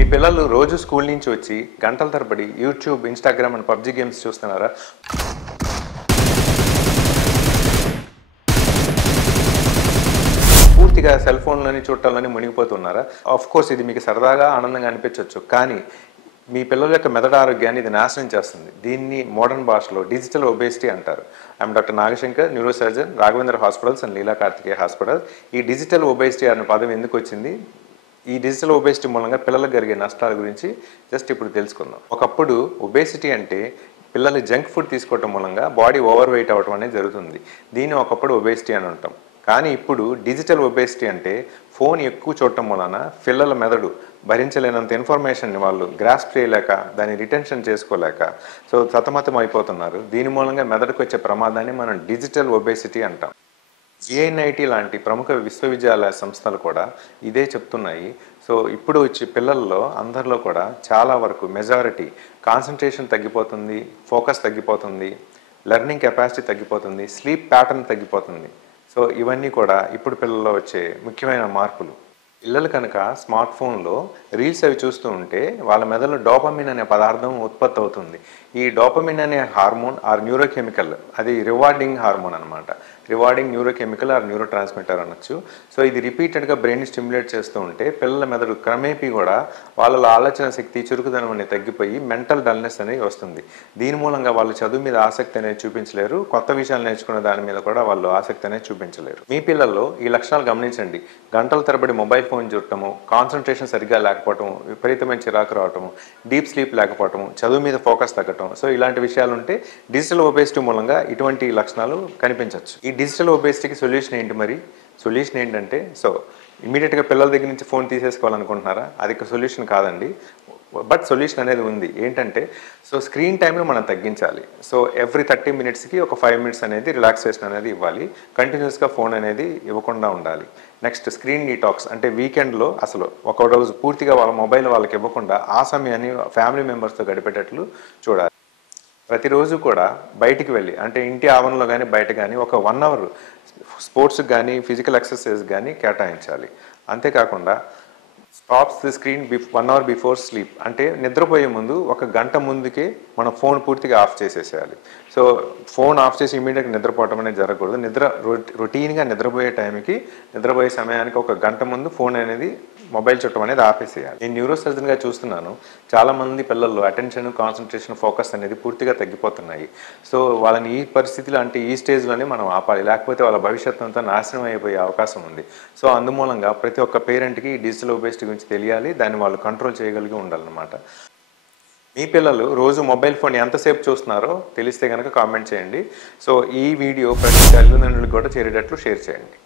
మీ పిల్లలు రోజు స్కూల్ నుంచి వచ్చి గంటల తరబడి YouTube, Instagram and PUBG games చూస్తున్నారా? పూర్తిగా సెల్ ఫోన్‌లోని చూడటంలోనే మునిగిపోతున్నారా? ఆఫ్‌కోర్స్ ఇది మీకు సరదాగా, ఆనందంగా అనిపించొచ్చు. కానీ మీ పిల్లల యొక్క మెదడు ఆరోగ్యాన్ని ఇది నాశనం చేస్తుంది. దీన్ని మోడర్న్ భాషలో డిజిటల్ ఒబేసిటీ అంటారు. I'm doctor Nagashankar, neurosurgeon, Raghavendra hospitals and Leela Karthikeya hospital. ఈ డిజిటల్ ఒబేసిటీ అనే పదం ఎందుకు వచ్చింది? ఈ డిజిటల్ ఒబేసిటీ మూలంగా పిల్లలకు జరిగే నష్టాల గురించి జస్ట్ ఇప్పుడు తెలుసుకుందాం. ఒకప్పుడు ఒబేసిటీ అంటే పిల్లలు జంక్ ఫుడ్ తీసుకోవటం మూలంగా బాడీ ఓవర్ వెయిట్ అవ్వటం అనేది జరుగుతుంది. దీన్ని ఒకప్పుడు ఒబేసిటీ అని అంటాం. కానీ ఇప్పుడు డిజిటల్ ఒబేసిటీ అంటే ఫోన్ ఎక్కువ చూడటం వలన పిల్లల మెదడు భరించలేనంత ఇన్ఫర్మేషన్ని వాళ్ళు గ్రాస్ప్ చేయలేక, దాన్ని రిటెన్షన్ చేసుకోలేక సతమతం అయిపోతున్నారు. దీని మూలంగా మెదడుకు వచ్చే ప్రమాదాన్ని మనం డిజిటల్ ఒబేసిటీ అంటాం. విఐఎన్ఐటి లాంటి ప్రముఖ విశ్వవిద్యాలయ సంస్థలు కూడా ఇదే చెప్తున్నాయి. ఇప్పుడు వచ్చి పిల్లల్లో అందరిలో కూడా చాలా వరకు మెజారిటీ కాన్సంట్రేషన్ తగ్గిపోతుంది, ఫోకస్ తగ్గిపోతుంది, లెర్నింగ్ కెపాసిటీ తగ్గిపోతుంది, స్లీప్ ప్యాటర్న్ తగ్గిపోతుంది. ఇవన్నీ కూడా ఇప్పుడు పిల్లల్లో వచ్చే ముఖ్యమైన మార్పులు. పిల్లలు కనుక స్మార్ట్ ఫోన్లో రీల్స్ అవి చూస్తూ ఉంటే వాళ్ళ మెదడులో డోపమిన్ అనే పదార్థం ఉత్పత్తి అవుతుంది. ఈ డోపమిన్ అనే హార్మోన్ ఆర్ న్యూరోకెమికల్, అది రివార్డింగ్ హార్మోన్ అనమాట. Rewarding neurochemical or neurotransmitter అనొచ్చు. ఇది రిపీటెడ్గా బ్రెయిన్ స్టిమ్యులేట్ చేస్తూ ఉంటే పిల్లల మెదడు క్రమేపీ కూడా వాళ్ళలో ఆలోచన శక్తి, చురుకుదనం అనేది తగ్గిపోయి మెంటల్ డల్నెస్ అనేది వస్తుంది. దీని మూలంగా వాళ్ళు చదువు మీద ఆసక్తి అనేది చూపించలేరు, కొత్త విషయాలు నేర్చుకునే దాని మీద కూడా వాళ్ళు ఆసక్తి అనేది చూపించలేరు. మీ పిల్లల్లో ఈ లక్షణాలు గమనించండి. గంటల తరబడి మొబైల్ ఫోన్ చూడటము, కాన్సన్ట్రేషన్ సరిగ్గా లేకపోవటము, విపరీతమైన చిరాకు రావటము, డీప్ స్లీప్ లేకపోవటము, చదువు మీద ఫోకస్ తగ్గటం, ఇలాంటి విషయాలు ఉంటే డిజిటల్ ఒబేసిటీ మూలంగా ఇటువంటి లక్షణాలు కనిపించవచ్చు. ఈ డిజిటల్ ఒబేసిటీకి సొల్యూషన్ ఏంటి మరి? సొల్యూషన్ ఏంటంటే ఇమీడియట్గా పిల్లల దగ్గర నుంచి ఫోన్ తీసేసుకోవాలనుకుంటున్నారా? అది సొల్యూషన్ కాదండి. బట్ సొల్యూషన్ అనేది ఉంది. ఏంటంటే స్క్రీన్ టైంను మనం తగ్గించాలి. ఎవ్రీ 30 మినిట్స్కి ఒక 5 మినిట్స్ అనేది రిలాక్సేషన్ అనేది ఇవ్వాలి. కంటిన్యూస్గా ఫోన్ అనేది ఇవ్వకుండా ఉండాలి. నెక్స్ట్ స్క్రీన్ డీటాక్స్ అంటే వీకెండ్లో అసలు ఒక రోజు పూర్తిగా వాళ్ళ మొబైల్ వాళ్ళకి ఇవ్వకుండా ఆ సమయాన్ని ఫ్యామిలీ మెంబర్స్తో గడిపేటట్లు చూడాలి. ప్రతిరోజు కూడా బయటికి వెళ్ళి అంటే ఇంటి ఆవరణలో కానీ బయట కానీ ఒక 1 అవర్ స్పోర్ట్స్కి కానీ ఫిజికల్ ఎక్సర్సైజ్ కానీ కేటాయించాలి. అంతేకాకుండా stops the screen 1 hour before sleep అంటే నిద్రపోయే ముందు ఒక గంట ముందుకే మనం ఫోన్ పూర్తిగా ఆఫ్ చేసేసేయాలి. ఫోన్ ఆఫ్ చేసి ఇమీడియట్గా నిద్రపోవటం అనేది జరగకూడదు. రొటీన్గా నిద్రపోయే సమయానికి ఒక గంట ముందు ఫోన్ అనేది మొబైల్ చుట్టం అనేది ఆపేసేయాలి. నేను న్యూరో సర్జన్గా చూస్తున్నాను. చాలామంది పిల్లల్లో అటెన్షన్, కాన్సన్ట్రేషన్, ఫోకస్ అనేది పూర్తిగా తగ్గిపోతున్నాయి. వాళ్ళని ఈ పరిస్థితిలో అంటే ఈ స్టేజ్లోనే మనం ఆపాలి. లేకపోతే వాళ్ళ భవిష్యత్తు అంతా నాశనం అయిపోయే అవకాశం ఉంది. అందుమూలంగా ప్రతి ఒక్క పేరెంట్కి డిజిటల్ ఒబేసిటీ గురించి తెలియాలి. దాన్ని వాళ్ళు కంట్రోల్ చేయగలిగి ఉండాలన్నమాట. మీ పిల్లలు రోజు మొబైల్ ఫోన్ ఎంతసేపు చూస్తున్నారో తెలిస్తే కనుక కామెంట్ చేయండి. ఈ వీడియో ప్రతి తల్లిదండ్రులకు కూడా చేరేటట్లు షేర్ చేయండి.